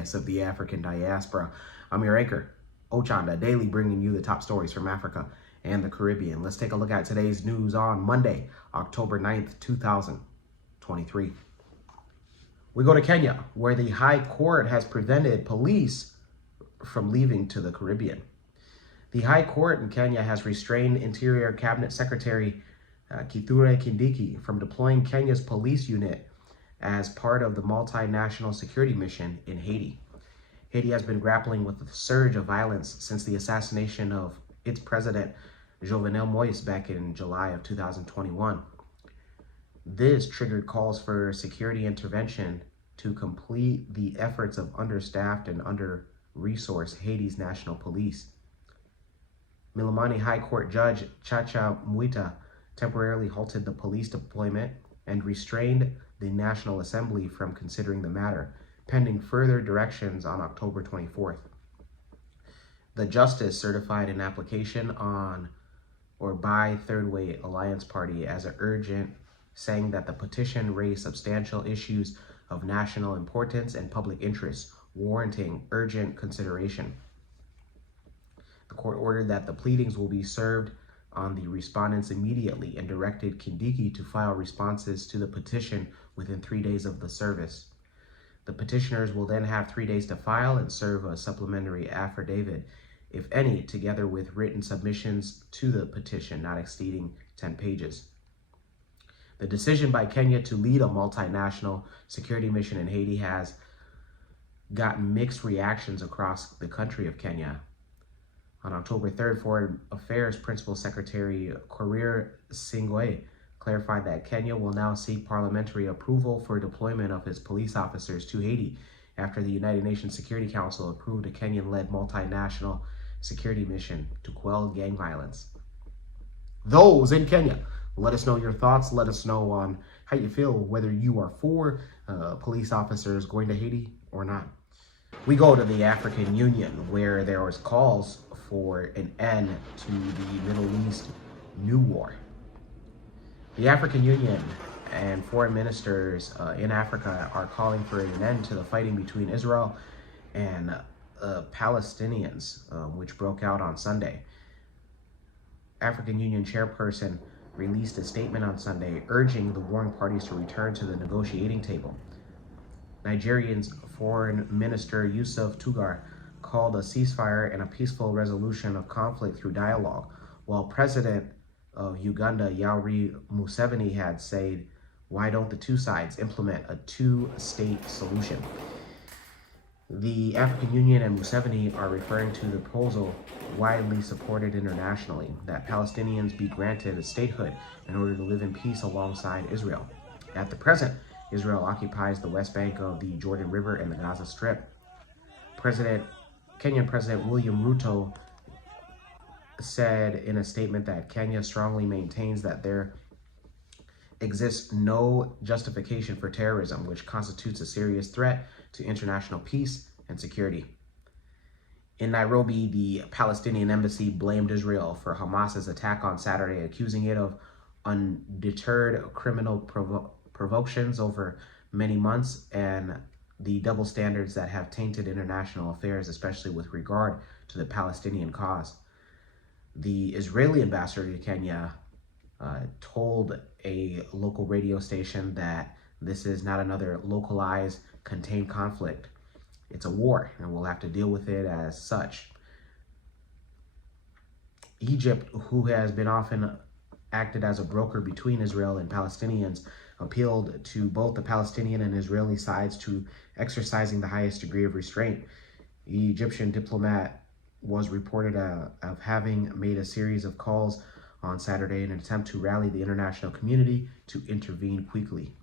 bias of the African diaspora. I'm your anchor, Ochanda, daily bringing you the top stories from Africa and the Caribbean. Let's take a look at today's news on Monday, October 9th, 2023. We go to Kenya, where the High Court has prevented police from leaving to the Caribbean. The High Court in Kenya has restrained Interior Cabinet Secretary Kithure Kindiki from deploying Kenya's police unit as part of the multinational security mission in Haiti. Haiti has been grappling with a surge of violence since the assassination of its president, Jovenel Moïse, back in July of 2021. This triggered calls for security intervention to complete the efforts of understaffed and under-resourced Haiti's national police. Milimani High Court Judge Chacha Mwita temporarily halted the police deployment and restrained the National Assembly from considering the matter, pending further directions on October 24th. The justice certified an application by Third Way Alliance Party as urgent, saying that the petition raised substantial issues of national importance and public interest, warranting urgent consideration. The court ordered that the pleadings will be served on the respondents immediately and directed Kindiki to file responses to the petition within 3 days of the service. The petitioners will then have 3 days to file and serve a supplementary affidavit, if any, together with written submissions to the petition not exceeding 10 pages. The decision by Kenya to lead a multinational security mission in Haiti has gotten mixed reactions across the country of Kenya. On October 3rd, Foreign Affairs Principal Secretary Korir Singwe clarified that Kenya will now seek parliamentary approval for deployment of its police officers to Haiti after the United Nations Security Council approved a Kenyan-led multinational security mission to quell gang violence. Those in Kenya, let us know your thoughts. Let us know on how you feel, whether you are for police officers going to Haiti or not. We go to the African Union, where there was calls for an end to the Middle East new war. The African Union and foreign ministers in Africa are calling for an end to the fighting between Israel and Palestinians, which broke out on Sunday. African Union chairperson released a statement on Sunday urging the warring parties to return to the negotiating table. Nigerian's Foreign Minister Yusuf Tugar called a ceasefire and a peaceful resolution of conflict through dialogue, while President of Uganda, Yoweri Museveni, had said, "Why don't the two sides implement a two-state solution?" The African Union and Museveni are referring to the proposal, widely supported internationally, that Palestinians be granted a statehood in order to live in peace alongside Israel. At the present, Israel occupies the west bank of the Jordan River and the Gaza Strip. Kenyan President William Ruto said in a statement that Kenya strongly maintains that there exists no justification for terrorism, which constitutes a serious threat to international peace and security. In Nairobi, the Palestinian embassy blamed Israel for Hamas's attack on Saturday, accusing it of undeterred criminal provocations over many months and the double standards that have tainted international affairs, especially with regard to the Palestinian cause. The Israeli ambassador to Kenya told a local radio station that this is not another localized, contained conflict. It's a war, and we'll have to deal with it as such. Egypt, who has been often acted as a broker between Israel and Palestinians, appealed to both the Palestinian and Israeli sides to exercising the highest degree of restraint. The Egyptian diplomat was reported of having made a series of calls on Saturday in an attempt to rally the international community to intervene quickly.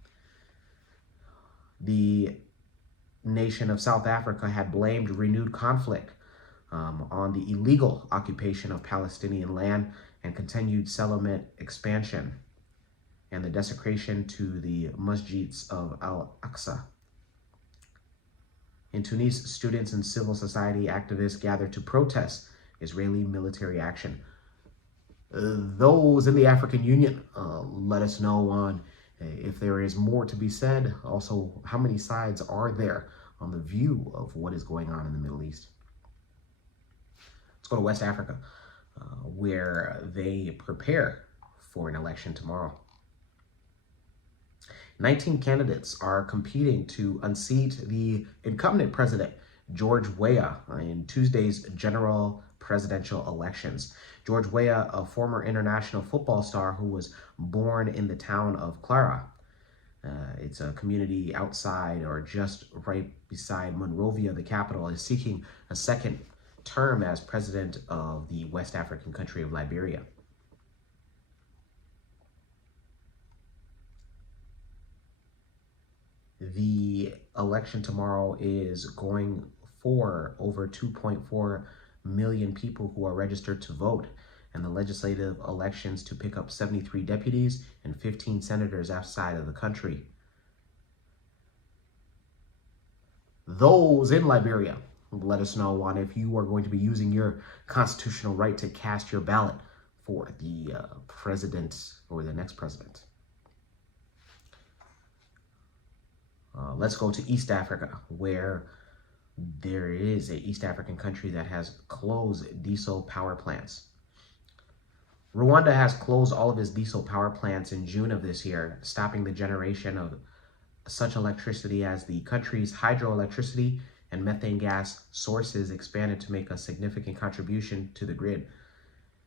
The nation of South Africa had blamed renewed conflict on the illegal occupation of Palestinian land and continued settlement expansion and the desecration to the masjids of Al-Aqsa. In Tunis, students and civil society activists gathered to protest Israeli military action. Those in the African Union, let us know on if there is more to be said. Also, how many sides are there on the view of what is going on in the Middle East. Let's go to West Africa, where they prepare for an election tomorrow. 19 candidates are competing to unseat the incumbent president, George Weah, in Tuesday's general presidential elections. George Weah, a former international football star who was born in the town of Clara. It's a community outside or just right beside Monrovia, the capital, is seeking a second term as president of the West African country of Liberia. The election tomorrow is going for over 2.4 million people who are registered to vote, and the legislative elections to pick up 73 deputies and 15 senators outside of the country. Those in Liberia, let us know on if you are going to be using your constitutional right to cast your ballot for the president or the next president. Let's go to East Africa, where there is an East African country that has closed diesel power plants. Rwanda has closed all of its diesel power plants in June of this year, stopping the generation of such electricity as the country's hydroelectricity and methane gas sources expanded to make a significant contribution to the grid.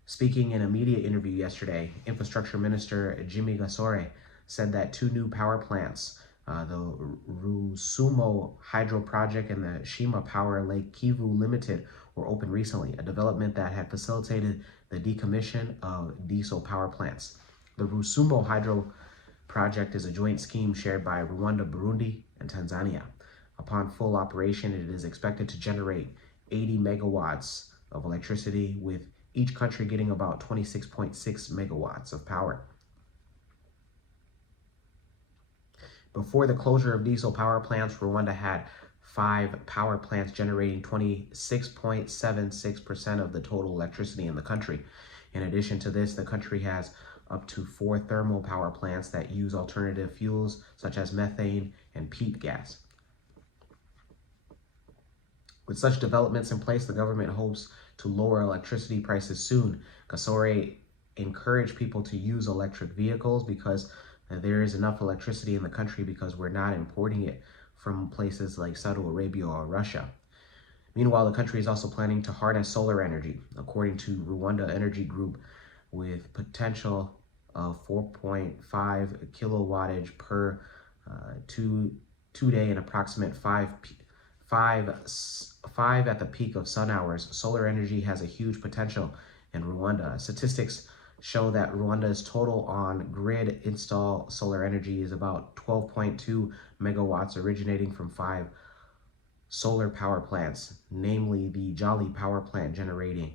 Speaking in a media interview yesterday, Infrastructure Minister Jimmy Gasore said that 2 new power plants, the Rusumo Hydro Project and the Shima Power Lake Kivu Limited, were opened recently, a development that had facilitated the decommission of diesel power plants. The Rusumo Hydro Project is a joint scheme shared by Rwanda, Burundi, and Tanzania. Upon full operation, it is expected to generate 80 megawatts of electricity, with each country getting about 26.6 megawatts of power. Before the closure of diesel power plants, Rwanda had 5 power plants generating 26.76% of the total electricity in the country. In addition to this, the country has up to 4 thermal power plants that use alternative fuels such as methane and peat gas. With such developments in place, the government hopes to lower electricity prices soon. Gasore encouraged people to use electric vehicles because there is enough electricity in the country because we're not importing it from places like Saudi Arabia or Russia. Meanwhile, the country is also planning to harness solar energy, according to Rwanda Energy Group, with potential of 4.5 kilowattage per two-day and approximate 5 at the peak of sun hours. Solar energy has a huge potential in Rwanda. Statistics show that Rwanda's total on-grid installed solar energy is about 12.2 megawatts, originating from 5 solar power plants, namely the Jolly power plant generating.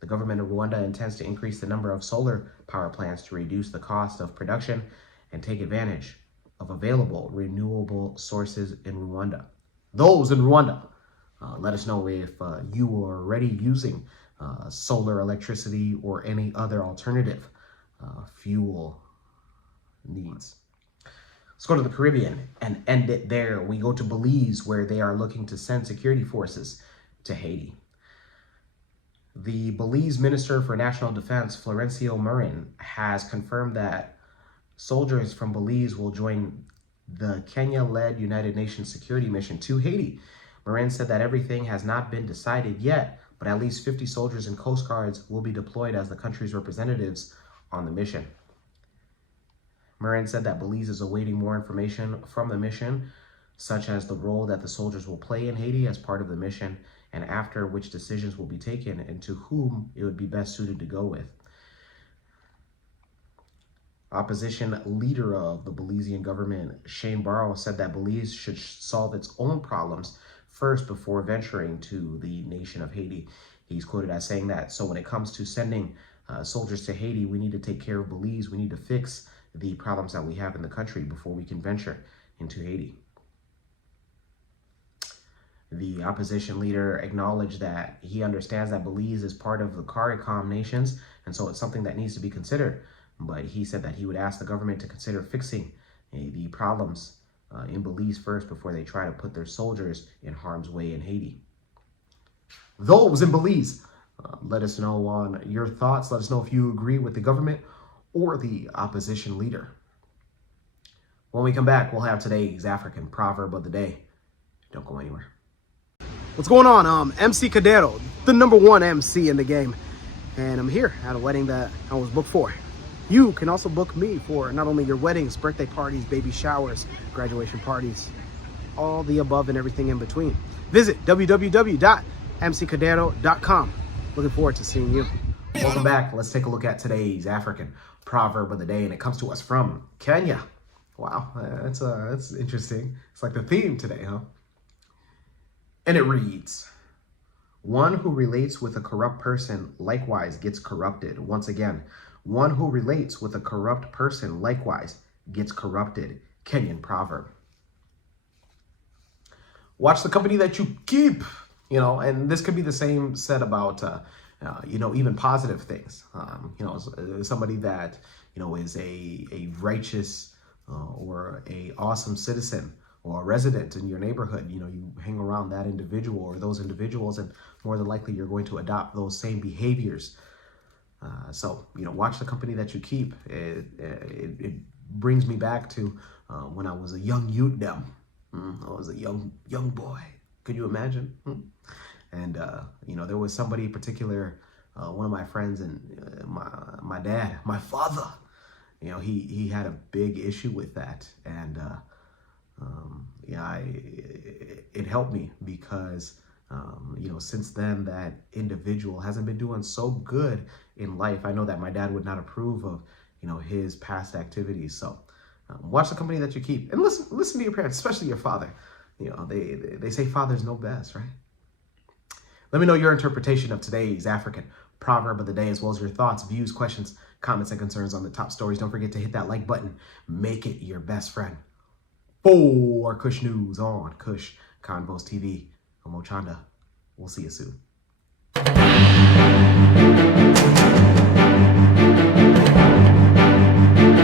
The government of Rwanda intends to increase the number of solar power plants to reduce the cost of production and take advantage of available renewable sources in Rwanda. Those in Rwanda, let us know if you are already using solar electricity or any other alternative fuel needs. Let's go to the Caribbean and end it there. We go to Belize, where they are looking to send security forces to Haiti. The Belize Minister for National Defense, Florencio Marin, has confirmed that soldiers from Belize will join the Kenya-led United Nations security mission to Haiti. Marin said that everything has not been decided yet, but at least 50 soldiers and Coast Guards will be deployed as the country's representatives on the mission. Marin said that Belize is awaiting more information from the mission, such as the role that the soldiers will play in Haiti as part of the mission, and after which decisions will be taken and to whom it would be best suited to go with. Opposition leader of the Belizean government, Shane Barrow, said that Belize should solve its own problems first before venturing to the nation of Haiti. He's quoted as saying that, so when it comes to sending soldiers to Haiti, we need to take care of Belize. We need to fix the problems that we have in the country before we can venture into Haiti. The opposition leader acknowledged that he understands that Belize is part of the CARICOM nations, and so it's something that needs to be considered. But he said that he would ask the government to consider fixing the problems in Belize first before they try to put their soldiers in harm's way in Haiti. Those in Belize, let us know on your thoughts. Let us know if you agree with the government or the opposition leader. When we come back, we'll have today's African proverb of the day. Don't go anywhere. What's going on? MC Cadero, the #1 MC in the game. And I'm here at a wedding that I was booked for. You can also book me for not only your weddings, birthday parties, baby showers, graduation parties, all the above and everything in between. Visit www.mccadero.com. Looking forward to seeing you. Welcome back. Let's take a look at today's African proverb of the day, and it comes to us from Kenya. Wow, that's interesting. It's like the theme today, huh? And it reads, "One who relates with a corrupt person likewise gets corrupted." Once again, one who relates with a corrupt person likewise gets corrupted. Kenyan proverb. Watch the company that you keep, and this could be the same said about, even positive things. Somebody that, is a righteous or a awesome citizen or a resident in your neighborhood. You hang around that individual or those individuals, and more than likely you're going to adopt those same behaviors. So watch the company that you keep. It brings me back to when I was a young youth. I was a young boy. Could you imagine? And there was somebody in particular, one of my friends, and my dad, my father. He had a big issue with that, and it helped me because since then that individual hasn't been doing so good in life. I know that my dad would not approve of his past activities. So watch the company that you keep, and listen to your parents, especially your father. They say fathers know best, right? Let me know your interpretation of today's African proverb of the day, as well as your thoughts, views, questions, comments, and concerns on the top stories. Don't forget to hit that like button. Make it your best friend. For Kush News on Kush Convos TV, I'm Ochanda. We'll see you soon.